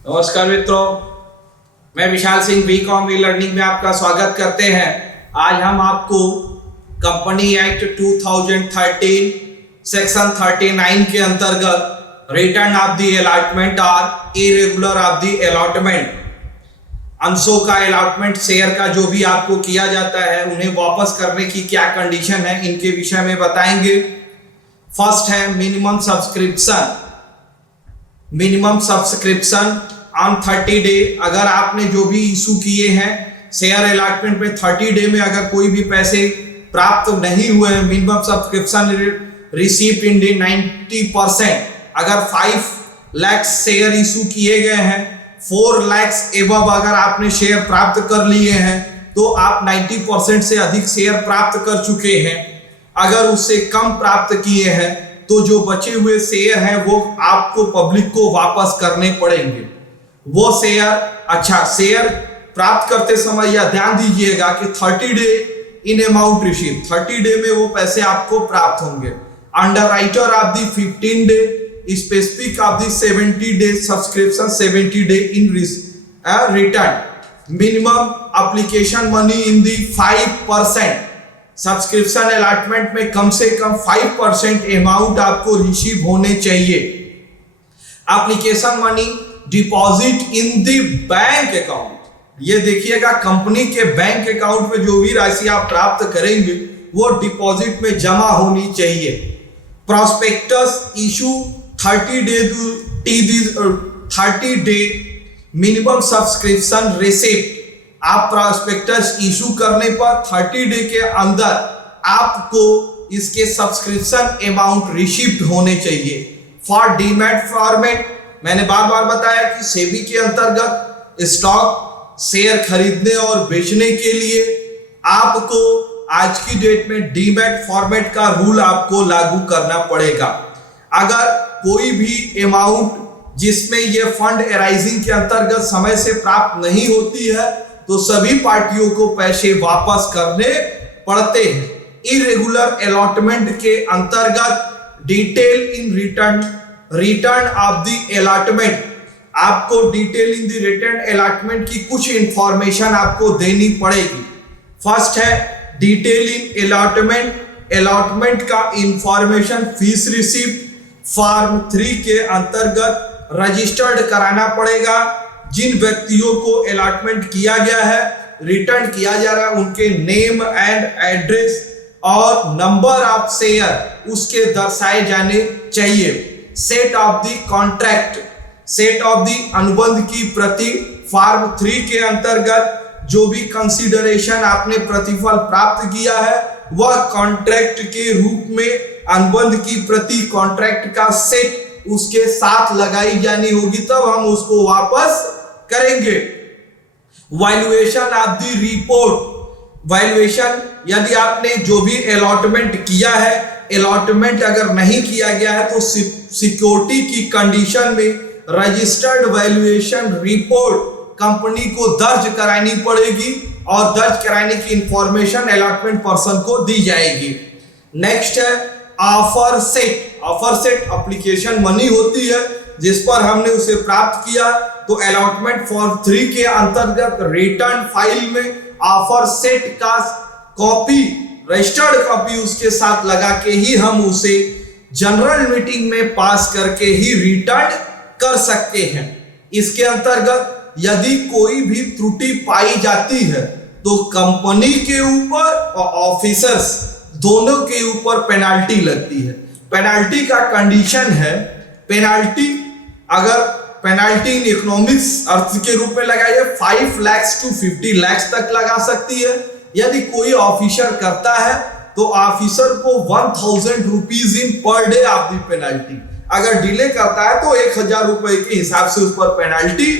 नमस्कार मित्रों, मैं Vishal Singh BCom e learning में आपका स्वागत करते हैं। आज हम आपको कंपनी एक्ट 2013 सेक्शन 39 के अंतर्गत रिटर्न ऑफ द अलॉटमेंट और इरेगुलर ऑफ द अलॉटमेंट, अंशों का अलॉटमेंट शेयर का जो भी आपको किया जाता है उन्हें वापस करने की क्या कंडीशन है, इनके विषय में बताएंगे। फर्स्ट है मिनिमम सब्सक्रिप्शन ऑन 30 डे। अगर आपने जो भी इशू किए हैं शेयर अलॉटमेंट में 30 डे में अगर कोई भी पैसे प्राप्त नहीं हुए हैं, मिनिमम सब्सक्रिप्शन रिसीव्ड इन दी 90%। अगर 5 लाख शेयर इशू किए गए हैं, 4 लाख एबव अगर आपने शेयर प्राप्त कर लिए हैं तो आप 90% से अधिक शेयर प्राप्त कर चुके हैं। अगर उससे कम प्राप्त किए हैं तो जो बचे हुए शेयर हैं वो आपको पब्लिक को वापस करने पड़ेंगे। वो शेयर प्राप्त करते समय यह ध्यान दीजिएगा कि 30 day in amount receive, 30 day में वो पैसे आपको प्राप्त होंगे। Under writer of the 15 day specific of the 70 day subscription 70 day in return minimum application money in the 5%। Subscription allotment में कम से कम 5% अमाउंट आपको रिसीव होने चाहिए। Application money deposit in the bank account, ये देखिएगा कंपनी के बैंक अकाउंट में जो भी राशि आप प्राप्त करेंगे वो डिपॉजिट में जमा होनी चाहिए। Prospectus issue 30 day minimum subscription receipt, आप प्रोस्पेक्टस इशू करने पर 30 डे के अंदर आपको इसके सब्सक्रिप्शन अमाउंट रिसीव्ड होने चाहिए। फॉर डीमैट फॉर्मेट, मैंने बार बार बताया कि सेबी के अंतर्गत स्टॉक शेयर खरीदने और बेचने के लिए आपको आज की डेट में डीमैट फॉर्मेट का रूल आपको लागू करना पड़ेगा। अगर कोई भी अमाउंट जिसमें यह फंड अराइजिंग के अंतर्गत समय से प्राप्त नहीं होती है तो सभी पार्टियों को पैसे वापस करने पड़ते हैं। इरेगुलर अलॉटमेंट के अंतर्गत detail in return of the allotment, आपको detail in the return allotment की कुछ इंफॉर्मेशन आपको देनी पड़ेगी। फर्स्ट है डिटेल इन अलॉटमेंट का इंफॉर्मेशन फीस रिसीप्ट फॉर्म 3 के अंतर्गत रजिस्टर्ड कराना पड़ेगा। जिन व्यक्तियों को अलॉटमेंट किया गया है, रिटर्न किया जा रहा है, उनके नेम एंड एड्रेस और नंबर ऑफ शेयर उसके दर्शाए जाने चाहिए। Set of the contract, set of the अनुबंध की प्रति फॉर्म 3 के अंतर्गत जो भी कंसीडरेशन आपने प्रतिफल प्राप्त किया है वह कॉन्ट्रैक्ट के रूप में अनुबंध की प्रति कॉन्ट्रैक्ट का सेट उसके साथ लगाई जानी होगी, तब हम उसको वापस करेंगे। Valuation of the report, valuation यदि आपने जो भी अलॉटमेंट किया है, अलॉटमेंट अगर नहीं किया गया है तो सिक्योरिटी की कंडीशन में रजिस्टर्ड वैल्यूएशन रिपोर्ट कंपनी को दर्ज करानी पड़ेगी और दर्ज कराने की इंफॉर्मेशन अलॉटमेंट पर्सन को दी जाएगी। नेक्स्ट है offer set. Offer set application money होती है जिस पर हमने उसे प्राप्त किया तो अलॉटमेंट फॉर्म 3 के अंतर्गत रिटर्न फाइल में ऑफर सेट का कॉपी, रजिस्टर्ड कॉपी उसके साथ लगा के ही हम उसे जनरल मीटिंग में पास करके ही रिटर्न कर सकते हैं। इसके अंतर्गत यदि कोई भी त्रुटि पाई जाती है तो कंपनी के ऊपर और ऑफिसर्स दोनों के ऊपर पेनाल्टी लगती है। पेनाल्टी का कंडीशन है, पेनाल्टी अगर पेनाल्टी इन इकोनॉमिक्स अर्थ के रूप में लगाइए 5 लाख to 50 लाख तक लगा सकती है। यदि कोई ऑफिसर करता है तो ऑफिसर को 1000 rupees in per day of the penalty, अगर डिले करता है तो 1000 रुपए के हिसाब से उस पर पेनाल्टी,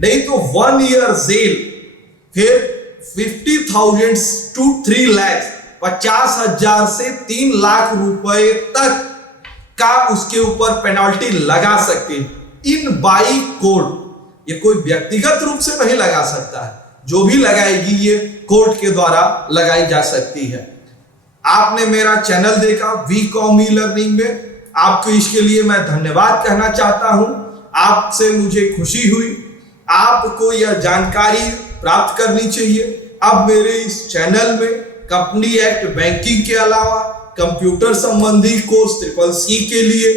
नहीं तो 1 ईयर जेल, फिर 50,000 to 3 लाख, 50,000 से 3 लाख रुपए तक का उसके ऊपर पेनाल्टी लगा सकते हैं। इन बाई कोर्ट, ये कोई व्यक्तिगत रूप से नहीं लगा सकता है, जो भी लगाएगी ये कोर्ट के द्वारा लगाई जा सकती है। आपने मेरा चैनल देखा बीकॉम ई लर्निंग में, आपको इसके लिए मैं धन्यवाद कहना चाहता हूं। आपसे मुझे खुशी हुई आपको यह जानकारी प्राप्त करनी चाहिए। अब मेरे इस चैनल में कंपनी एक्ट, बैंकिंग के अलावा कंप्यूटर संबंधी कोर्स CCC के लिए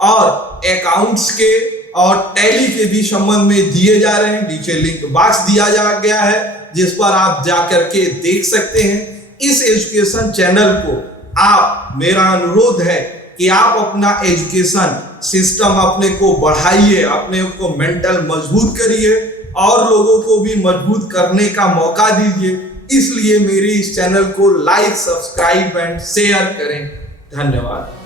और अकाउंट्स के और टैली के भी संबंध में दिए जा रहे हैं। नीचे लिंक बॉक्स दिया जा गया है जिस पर आप जाकर के देख सकते हैं। इस एजुकेशन चैनल को आप, मेरा अनुरोध है कि आप अपना एजुकेशन सिस्टम अपने को बढ़ाइए, अपने को मेंटल मजबूत करिए और लोगों को भी मजबूत करने का मौका दीजिए। इसलिए मेरे इस चैनल को लाइक, सब्सक्राइब एंड शेयर करें। धन्यवाद।